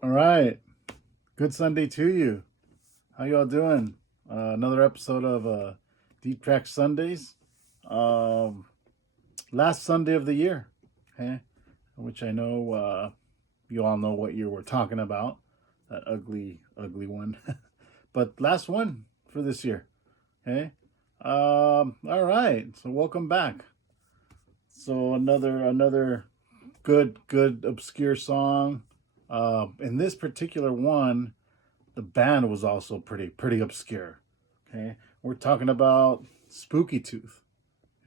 All right. Good Sunday to you. How y'all doing? Another episode of Deep Track Sundays. Um, Last Sunday of the year, okay? Which I know you all know what year we're talking about. That ugly, ugly one. But last one for this year, okay? All right. So welcome back. So another good obscure song. In this particular one, the band was also pretty obscure. Okay, we're talking about Spooky Tooth.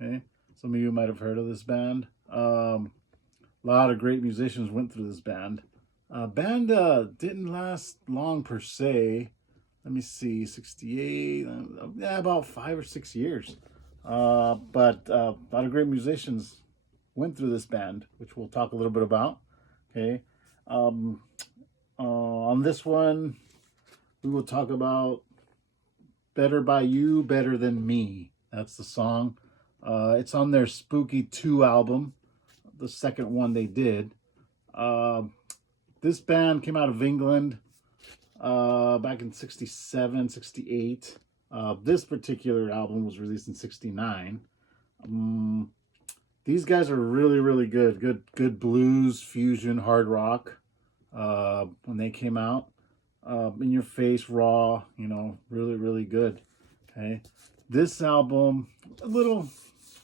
Okay, some of you might have heard of this band. A lot of great musicians went through this band. Banda didn't last long per se. Let me see, 68, yeah, about 5 or 6 years. But a lot of great musicians went through this band, which we'll talk a little bit about. Okay. Um, on this one, we will talk about Better by You, Better Than Me. That's the song. It's on their Spooky 2 album, the second one they did. Uh, this band came out of England back in 67, 68. This particular album was released in 69. Um, these guys are really good. Good blues, fusion, hard rock when they came out. In your face, raw, really good. Okay, this album, a little,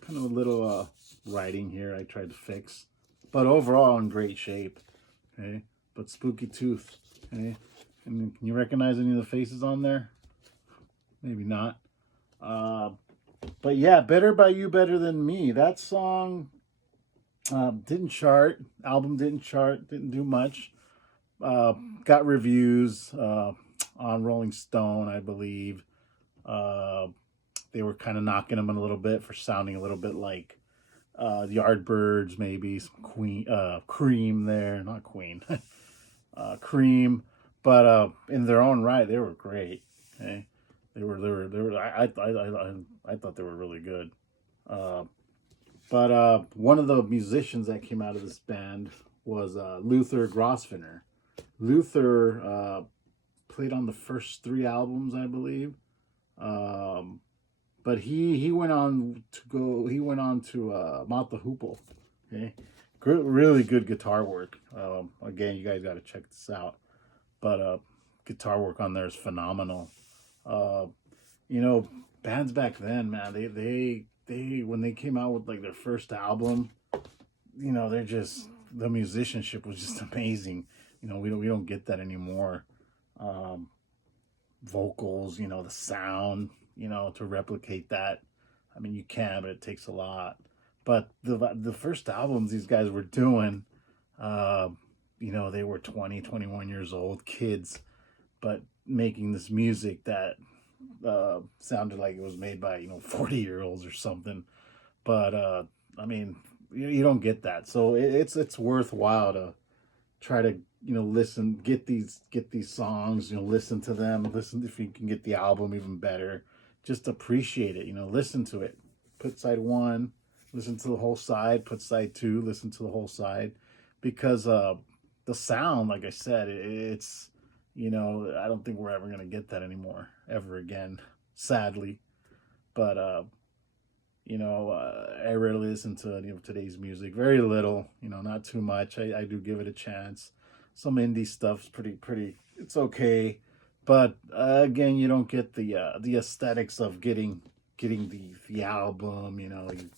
kind of a little writing here I tried to fix, but overall in great shape. Okay, but Spooky Tooth. Okay, and can you recognize any of the faces on there? Maybe not. Uh, but yeah, Better by You, Better Than Me. That song didn't chart. Album didn't chart. Didn't do much. Uh, got reviews on Rolling Stone, I believe. Uh, they were kind of knocking him a little bit for sounding a little bit like the Yardbirds, maybe some Cream there, not Queen, Cream, but in their own right, they were great. Okay, they were. I thought they were really good. Uh, but one of the musicians that came out of this band was Luther Grosvenor. Luther played on the first three albums, I believe. Um, but he went on to go. He went on to Mount the Hoople. Okay, really good guitar work. Again, you guys got to check this out. But guitar work on there is phenomenal. Uh, you know, bands back then, man, they when they came out with like their first album, they're just the musicianship was just amazing. We don't get that anymore. Um, Vocals, the sound, to replicate that. I mean, you can, but it takes a lot. But the first albums these guys were doing, uh, they were 20, 21 years old, kids, but making this music that sounded like it was made by 40-year-olds or something. But I mean, you don't get that, so it's worthwhile to try to listen, get these songs, listen to them, listen if you can get the album even better, just appreciate it, listen to it, put side one, listen to the whole side, put side two, listen to the whole side, because the sound, like I said, it's I don't think we're ever going to get that anymore ever again, sadly. But I rarely listen to today's music. Very little, not too much. I do give it a chance. Some indie stuff's pretty. It's okay, but again, you don't get the aesthetics of getting the album. You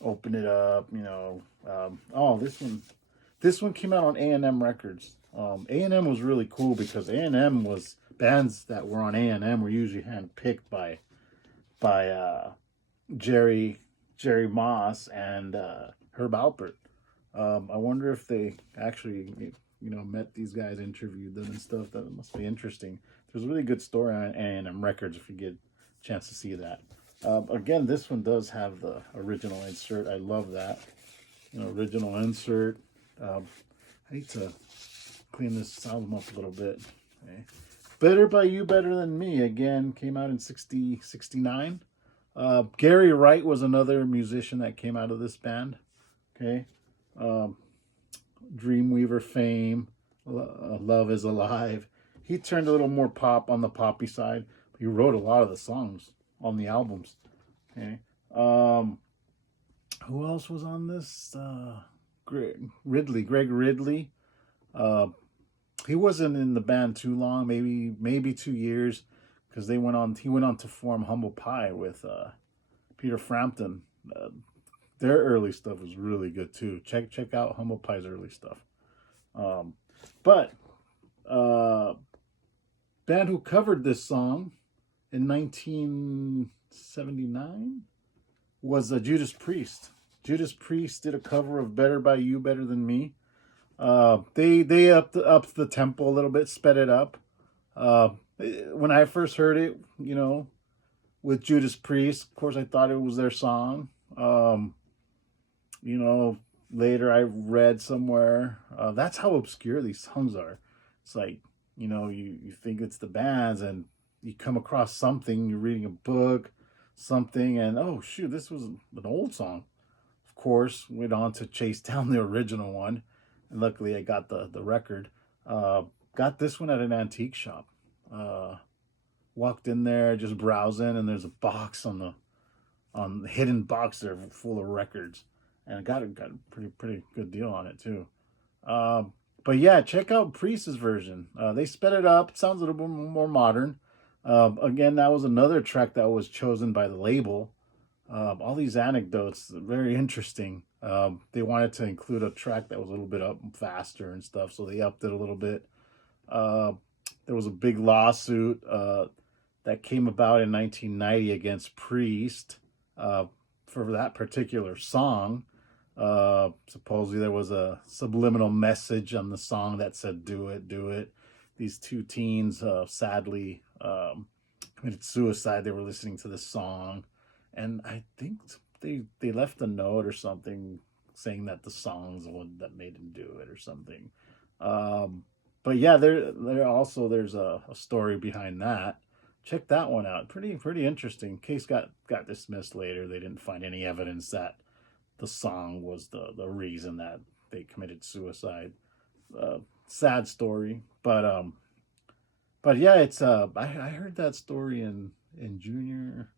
open it up. Oh, this one came out on A&M Records. A&M was really cool because A&M was bands that were on A&M were usually handpicked by Jerry Jerry Moss and Herb Alpert. I wonder if they actually met these guys, interviewed them and stuff. That must be interesting. There's a really good story on A&M Records if you get a chance to see that. Again, this one does have the original insert. I love that. Original insert. I need to clean this album up a little bit. Okay. Better by You, Better Than Me, again, came out in 69. Gary Wright was another musician that came out of this band. Okay. Um, Dreamweaver fame. Love is Alive. He turned a little more pop on the poppy side. But he wrote a lot of the songs on the albums. Okay. Who else was on this? Greg Ridley. Uh, he wasn't in the band too long, maybe 2 years, because they went on. He went on to form Humble Pie with Peter Frampton. Their early stuff was really good too. Check out Humble Pie's early stuff. But band who covered this song in 1979 was Judas Priest. Judas Priest did a cover of "Better by You, Better Than Me." They upped the tempo a little bit, sped it up. When I first heard it, with Judas Priest, of course I thought it was their song. Later I read somewhere that's how obscure these songs are. It's like, you think it's the band's, and you come across something, you're reading a book, something, and oh shoot, this was an old song. Of course, went on to chase down the original one, and luckily I got the record. Got this one at an antique shop. Walked in there just browsing, and there's a box on the hidden box there full of records, and I got a pretty good deal on it too. But yeah, check out Priest's version. They sped it up. It sounds a little bit more modern. Again, that was another track that was chosen by the label. All these anecdotes, very interesting. They wanted to include a track that was a little bit up faster and stuff, so they upped it a little bit. There was a big lawsuit that came about in 1990 against Priest for that particular song. Supposedly there was a subliminal message on the song that said, "Do it, do it." These two teens sadly committed suicide. They were listening to this song, and I think they left a note or something saying that the song's the one that made him do it or something. But yeah, there's a story behind that. Check that one out. Pretty interesting. Case got dismissed later. They didn't find any evidence that the song was the reason that they committed suicide. Sad story, but yeah, it's I heard that story in junior.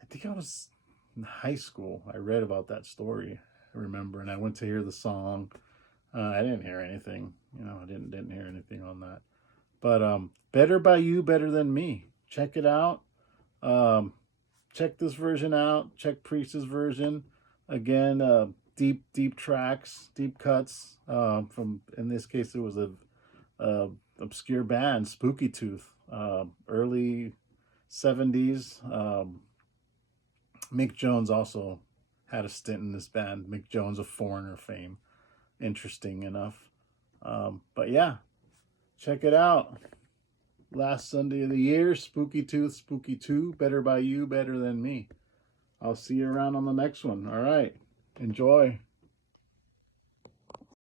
I think I was in high school. I read about that story. I remember, and I went to hear the song. I didn't hear anything. I didn't hear anything on that. But "Better by You, Better Than Me." Check it out. Check this version out. Check Priest's version. Again, deep tracks, deep cuts. From, in this case, it was a obscure band, Spooky Tooth, early 70s. Mick Jones also had a stint in this band. Mick Jones, of Foreigner fame. Interesting enough. But yeah, check it out. Last Sunday of the year, Spooky Tooth, Spooky 2, Better by You, Better Than Me. I'll see you around on the next one. All right. Enjoy.